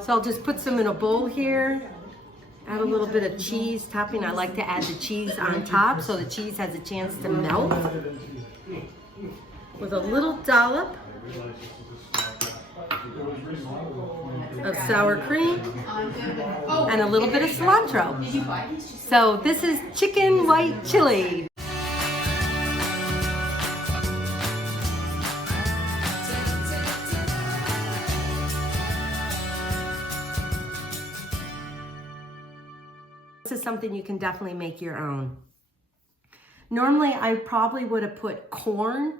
So I'll just put some in a bowl here. Add a little bit of cheese topping. I like to add the cheese on top so the cheese has a chance to melt. With a little dollop of sour cream and a little bit of cilantro. So this is chicken white chili. This is something you can definitely make your own. Normally I probably would have put corn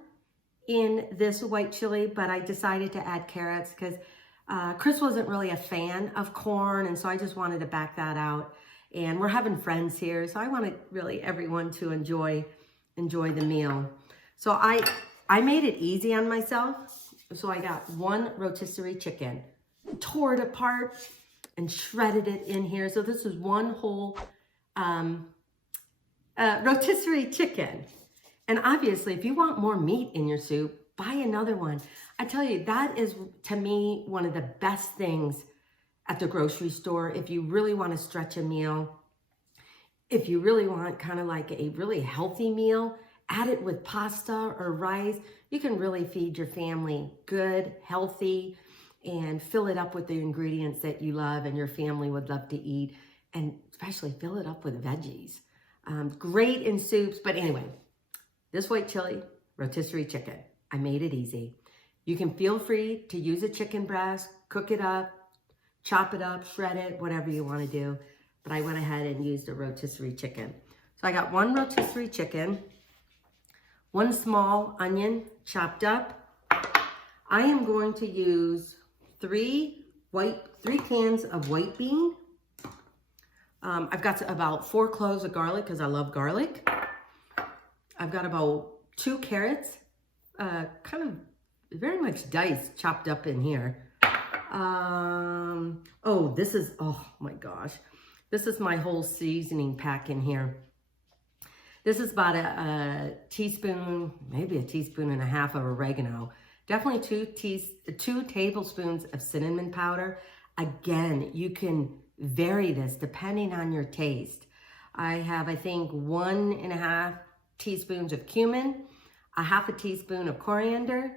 in this white chili, but I decided to add carrots because Chris wasn't really a fan of corn, and so I just wanted to back that out. And we're having friends here, so I wanted really everyone to enjoy the meal. So I made it easy on myself. So I got one rotisserie chicken, tore it apart and shredded it in here. So this is one whole rotisserie chicken. And obviously, if you want more meat in your soup, buy another one. I tell you, that is, to me, one of the best things at the grocery store. If you really want to stretch a meal, if you really want kind of like a really healthy meal, add it with pasta or rice. You can really feed your family good, healthy, and fill it up with the ingredients that you love and your family would love to eat. And especially fill it up with veggies. Great in soups, but anyway. This white chili, rotisserie chicken, I made it easy. You can feel free to use a chicken breast, cook it up, chop it up, shred it, whatever you want to do. But I went ahead and used a rotisserie chicken. So I got one rotisserie chicken, one small onion chopped up. I am going to use three cans of white bean. I've got about 4 cloves of garlic because I love garlic. I've got about 2 carrots, kind of very much diced, chopped up in here. Oh, this is, oh my gosh. This is my whole seasoning pack in here. This is about a teaspoon, maybe a teaspoon and a half of oregano. Definitely 2 tablespoons of cinnamon powder. Again, you can vary this depending on your taste. I have, I think, 1.5 teaspoons of cumin, a half a teaspoon of coriander,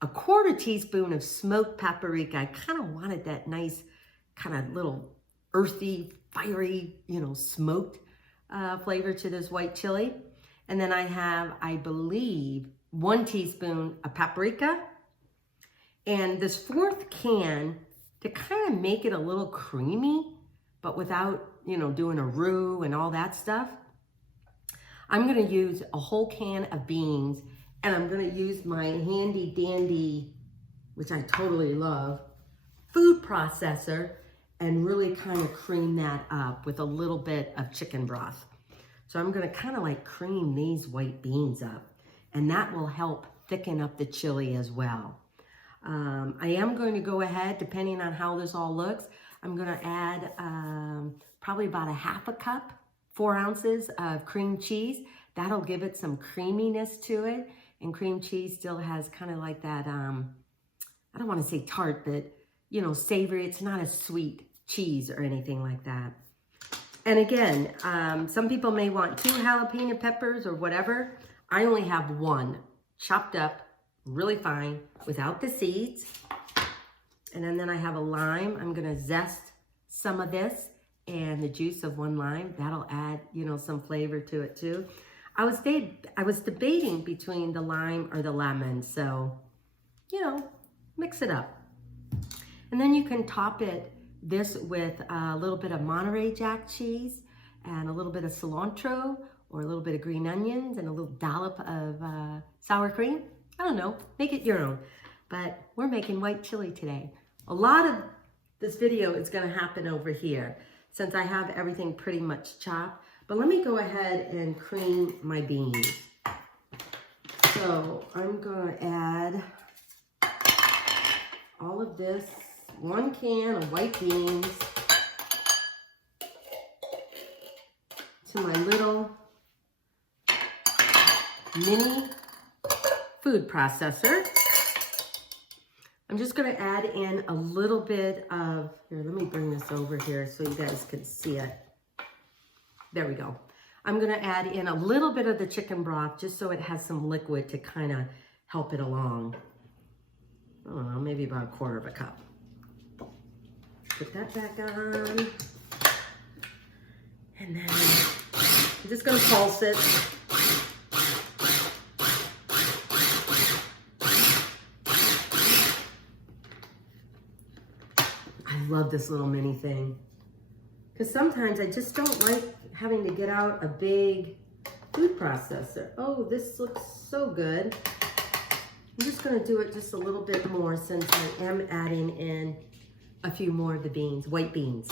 a 1/4 teaspoon of smoked paprika. I kind of wanted that nice kind of little earthy, fiery, smoked flavor to this white chili. And then I have, I believe, 1 teaspoon of paprika. And this 4th can, to kind of make it a little creamy, but without, doing a roux and all that stuff, I'm gonna use a whole can of beans, and I'm gonna use my handy dandy, which I totally love, food processor, and really kind of cream that up with a little bit of chicken broth. So I'm gonna kind of like cream these white beans up, and that will help thicken up the chili as well. I am going to go ahead, depending on how this all looks, I'm gonna add probably about a half a cup, 4 ounces of cream cheese. That'll give it some creaminess to it. And cream cheese still has kind of like that, I don't want to say tart, but, savory. It's not a sweet cheese or anything like that. And again, some people may want 2 jalapeno peppers or whatever. I only have 1 chopped up really fine without the seeds. And then I have a lime. I'm going to zest some of this and the juice of 1 lime. That'll add, some flavor to it too. I was debating between the lime or the lemon. So, mix it up. And then you can top this with a little bit of Monterey Jack cheese and a little bit of cilantro or a little bit of green onions and a little dollop of sour cream. I don't know, make it your own. But we're making white chili today. A lot of this video is gonna happen over here since I have everything pretty much chopped. But let me go ahead and cream my beans. So I'm gonna add all of this, 1 can of white beans to my little mini food processor. I'm I'm just gonna add in a little bit of, here, let me bring this over here so you guys can see it. There we go. I'm gonna add in a little bit of the chicken broth just so it has some liquid to kind of help it along. I don't know, maybe about 1/4 cup. Put that back on. And then I'm just gonna pulse it. I love this little mini thing. Because sometimes I just don't like having to get out a big food processor. Oh, this looks so good. I'm just gonna do it just a little bit more since I am adding in a few more of the beans, white beans.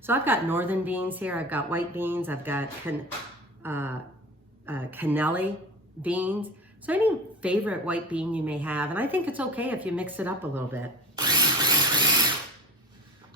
So I've got northern beans here. I've got white beans. I've got cannelli beans. So any favorite white bean you may have. And I think it's okay if you mix it up a little bit.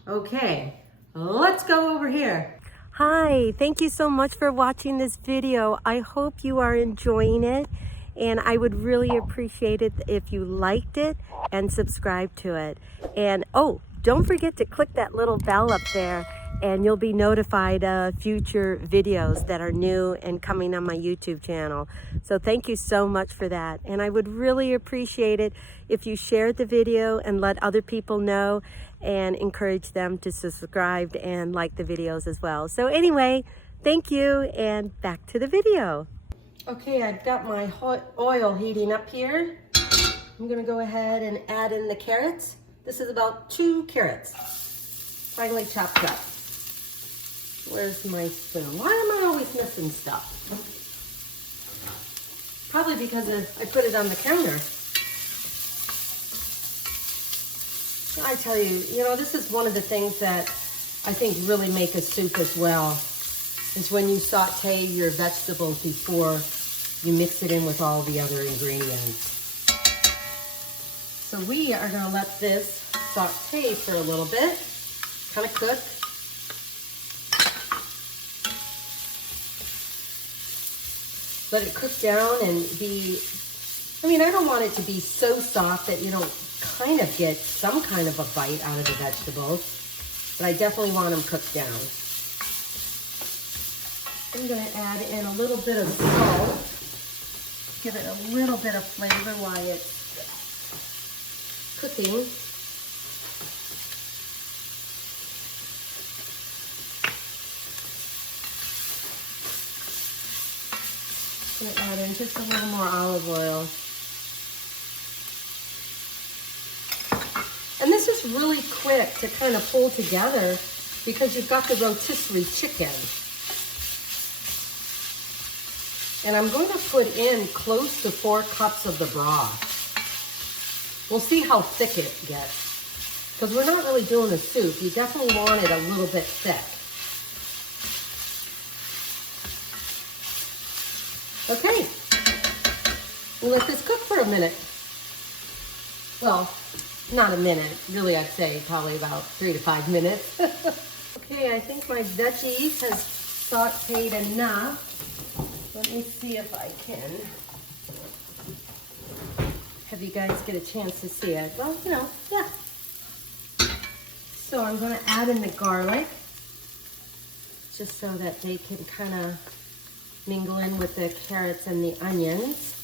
Okay, let's go over here. Hi, thank you so much for watching this video. I hope you are enjoying it. And I would really appreciate it if you liked it and subscribed to it. And oh, don't forget to click that little bell up there and you'll be notified of future videos that are new and coming on my YouTube channel. So thank you so much for that. And I would really appreciate it if you shared the video and let other people know and encourage them to subscribe and like the videos as well. So anyway, thank you and back to the video. Okay, I've got my hot oil heating up here. I'm gonna go ahead and add in the carrots. This is about 2 carrots, finely chopped up. Where's my spoon? Why am I always missing stuff? Probably because I put it on the counter. I tell you, you know, this is one of the things that I think really make a soup as well, is when you saute your vegetables before you mix it in with all the other ingredients. So we are gonna let this saute for a little bit, kind of cook. Let it cook down and be, I mean, I don't want it to be so soft that you don't kind of get some kind of a bite out of the vegetables, but I definitely want them cooked down. I'm gonna add in a little bit of salt, give it a little bit of flavor while it's cooking. I'm gonna add in just a little more olive oil. And this is really quick to kind of pull together because you've got the rotisserie chicken. And I'm going to put in close to 4 cups of the broth. We'll see how thick it gets. Because we're not really doing a soup. You definitely want it a little bit thick. Okay, we'll let this cook for a minute. Well, not a minute, really I'd say probably about 3 to 5 minutes. Okay, I think my veggies has sauteed enough. Let me see if I can have you guys get a chance to see it. Well, you know, yeah. So I'm gonna add in the garlic, just so that they can kind of mingle in with the carrots and the onions.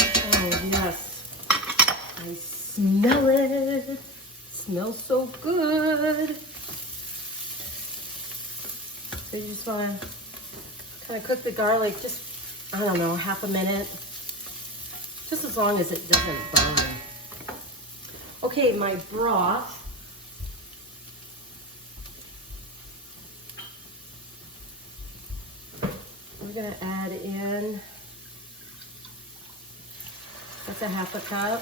Oh yes, I smell it. It smells so good. So you just want to kind of cook the garlic just, I don't know, half a minute. Just as long as it doesn't burn. Okay, my broth. We're gonna add in, that's a 1/2 cup.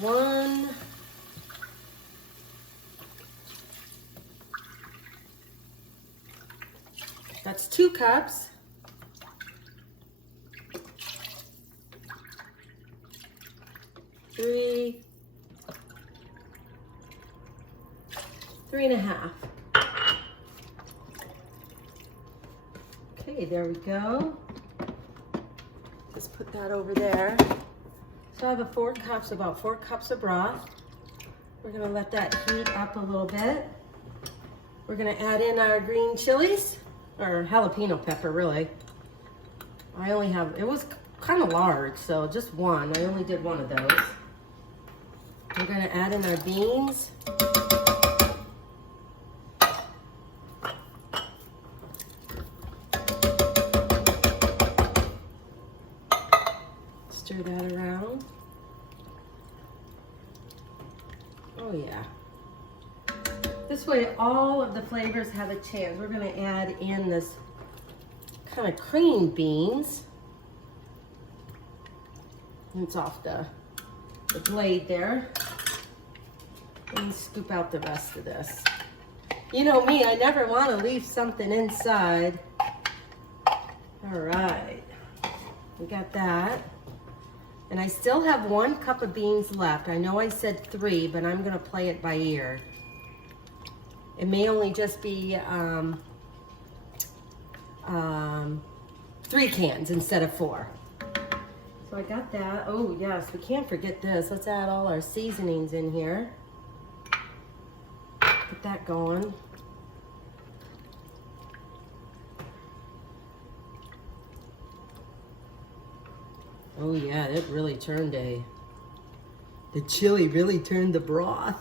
1. That's 2 cups. 3. 3 1/2. there we go. Just put that over there. So I have about 4 cups of broth. We're gonna let that heat up a little bit. We're gonna add in our green chilies, or jalapeno pepper, really. I only have, it was kind of large, so just one. I only did one of those. We're gonna add in our beans. Stir that around. Oh yeah. This way all of the flavors have a chance. We're gonna add in this kind of cream beans. It's off the blade there. And scoop out the rest of this. You know me, I never want to leave something inside. All right, we got that. And I still have 1 cup of beans left. I know I said 3, but I'm gonna play it by ear. It may only just be 3 cans instead of 4. So I got that. Oh yes, we can't forget this. Let's add all our seasonings in here. Get that going. Oh yeah, it really turned the chili really turned the broth.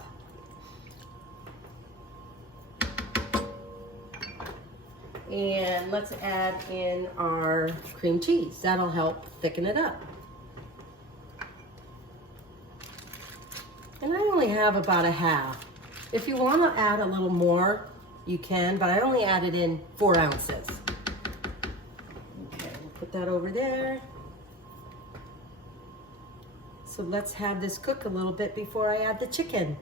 And let's add in our cream cheese. That'll help thicken it up. And I only have about a half. If you want to add a little more, you can, but I only added in 4 ounces. Okay, we'll put that over there. So let's have this cook a little bit before I add the chicken.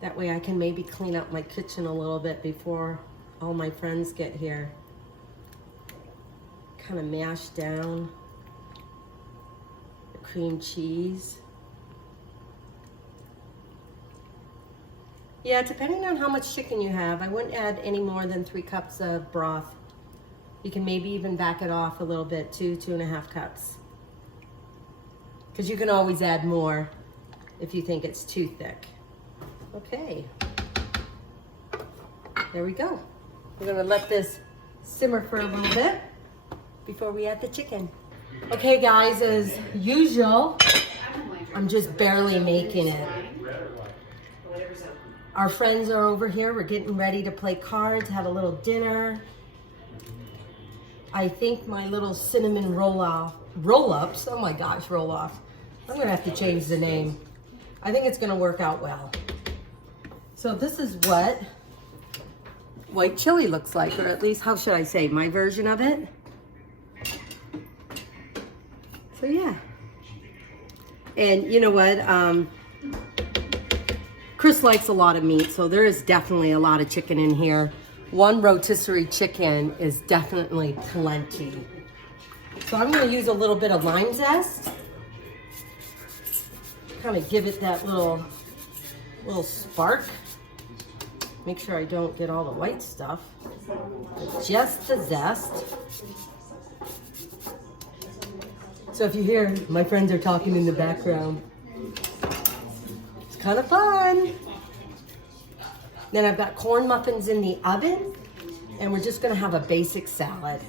That way I can maybe clean up my kitchen a little bit before all my friends get here. Kind of mash down the cream cheese. Yeah, depending on how much chicken you have, I wouldn't add any more than 3 cups of broth. You can maybe even back it off a little bit, 2.5 cups. Because you can always add more if you think it's too thick. Okay, there we go. We're gonna let this simmer for a little bit before we add the chicken. Okay guys, as usual, I'm just barely making it. Our friends are over here. We're getting ready to play cards, have a little dinner. I think my little cinnamon roll-ups, oh my gosh, Roloff. I'm gonna have to change the name. I think it's gonna work out well. So this is what white chili looks like, or at least, how should I say, my version of it. So yeah. And you know what? Chris likes a lot of meat, so there is definitely a lot of chicken in here. 1 rotisserie chicken is definitely plenty. So I'm gonna use a little bit of lime zest. Kind of give it that little spark. Make sure I don't get all the white stuff. Just the zest. So if you hear my friends are talking in the background, it's kind of fun. Then I've got corn muffins in the oven, and we're just gonna have a basic salad.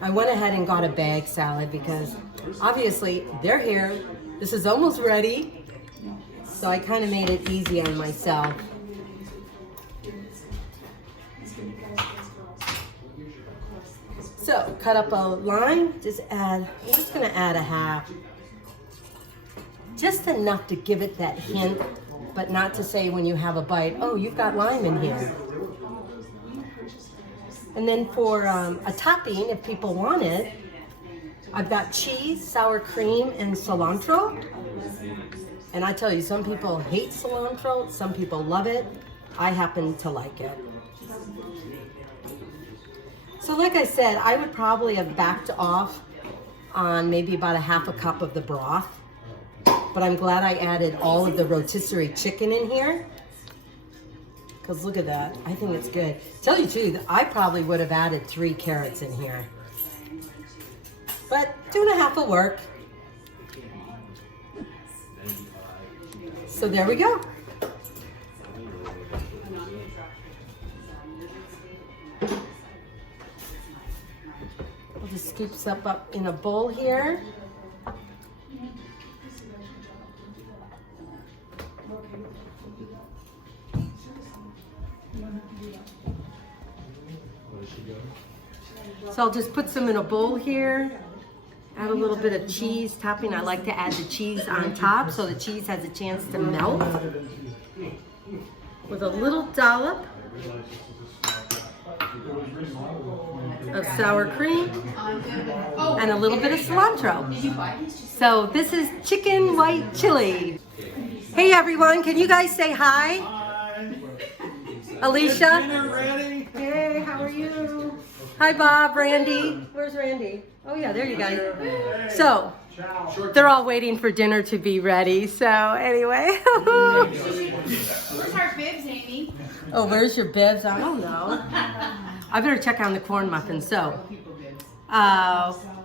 I went ahead and got a bag salad because obviously they're here. This is almost ready. So I kind of made it easy on myself. So cut up a lime, I'm just gonna add a half. Just enough to give it that hint, but not to say when you have a bite, oh, you've got lime in here. And then for a topping, if people want it, I've got cheese, sour cream, and cilantro. And I tell you, some people hate cilantro, some people love it. I happen to like it. So like I said, I would probably have backed off on maybe about a half a cup of the broth. But I'm glad I added all of the rotisserie chicken in here, Because look at that. I think it's good. Tell you too, I probably would have added 3 carrots in here. But 2.5 will work. So there we go. We'll just scoop some up in a bowl here. So I'll just put some in a bowl here. Add a little bit of cheese topping. I like to add the cheese on top so the cheese has a chance to melt. With a little dollop of sour cream and a little bit of cilantro. So this is chicken white chili. Hey everyone, can you guys say hi? Hi. Alicia? Dinner ready? Hey, how are you? Hi Bob, Randy. Where's Randy? Oh yeah, there you guys. So, they're all waiting for dinner to be ready. So anyway. Where's our bibs, Amy? Oh, where's your bibs? I don't know. I better check on the corn muffins. So,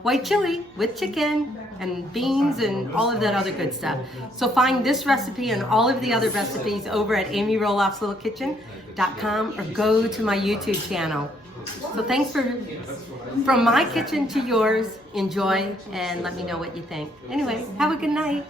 white chili with chicken and beans and all of that other good stuff. So find this recipe and all of the other recipes over at amyroloffslittlekitchen.com or go to my YouTube channel. So thanks from my kitchen to yours. Enjoy and let me know what you think. Anyway, have a good night.